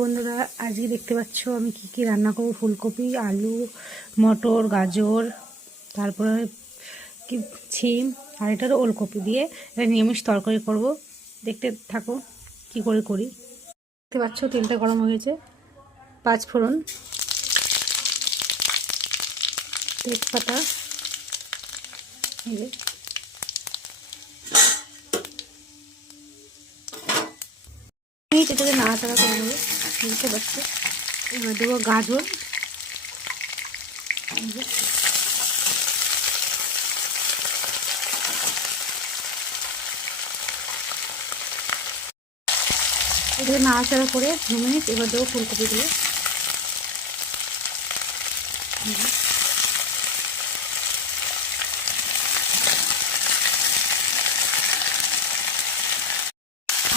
বন্ধুরা, আজকে দেখতে পাচ্ছ আমি কি কি রান্না করবো। ফুলকপি, আলু, মটর, গাজর, তারপরে কি ছিম, আর এটারও ওলকপি দিয়ে এটা নিরামিষ তরকারি করব। দেখতে থাকো কি করে করি। দেখতে পাচ্ছ তেলটা গরম হয়ে গেছে। 5 ফোড়ন, তেজপাতা, এটাকে নাড়াচাড়া করে দেবো। বুঝতে পারছো, এবার দেবো গাজর, এটাকে নাড়াচাড়া করে 2 মিনিট। এবার দেবো ফুলকপি দিয়ে,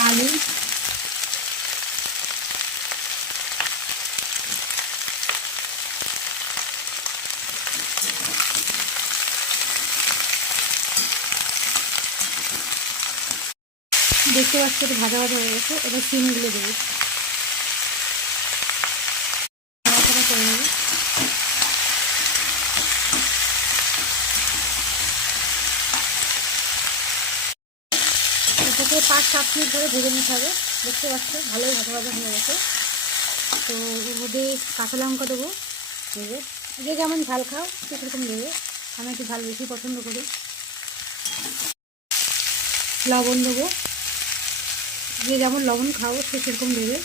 আলু, দেখতে পাচ্ছি এটা ভাজা ভাজা হয়ে গেছে। এবার চিনিগুলো দেবো, নাড়াচাড়া করে নেবো। এটাকে 5-7 মিনিট ধরে ভেজে নিতে হবে। দেখতে পাচ্ছি ভালোই ভাজা ভাজা হয়ে গেছে। তো এর মধ্যে কাঁচা লঙ্কা দেবো, দেবে যে যেমন ঝাল খাও সে সেরকম দেবে। আমি একটু ঝাল বেশি পছন্দ করি। লবণ দেবো, যে যেমন লবণ খাও সে সেরকম দেবে।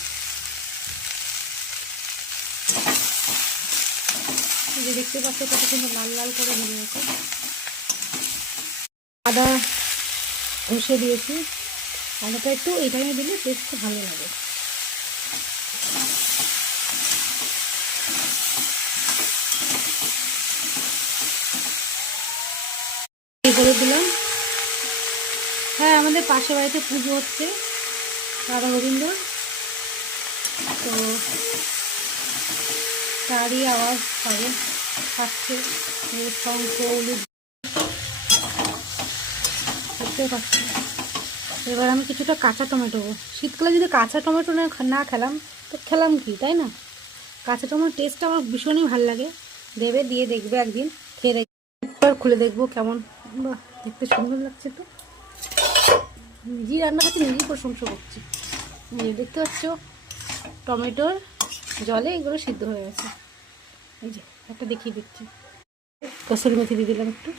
যে দেখতে পাচ্ছ কত সুন্দর লাল লাল করে ভেজে গেছে। আদা ঘষে দিয়েছি, আদাটা একটু এই টাইমে দিলে টেস্ট ভালো লাগে। এই করে দিলাম। হ্যাঁ, আমাদের পাশের বাড়িতে পুজো হচ্ছে রাধা গোবিন্দ, তো তারই আওয়াজ পাবে পাচ্ছে। শঙ্খ হলুদ দেখতে পাচ্ছি। এবার আমি কিছুটা কাঁচা টমেটো, শীতকালে যদি কাঁচা টমেটো না খেলাম তো খেলাম কি, তাই না? কাঁচা টমেটোর টেস্টটা আমার ভীষণই ভালো লাগে। দেবে, দিয়ে দেখবে একদিন, খেয়ে একবার খুলে দেখবো কেমন। বাহ, দেখতে সুন্দর লাগছে তো। নিজেই রান্না করছি, নিজেই প্রশংসা করছি। দেখতে পাচ্ছ টমেটোর জলে এগুলো সিদ্ধ হয়ে গেছে। এই যে একটা দেখিয়ে দিচ্ছি, কসুরি মেথি দিয়ে দিলাম একটু।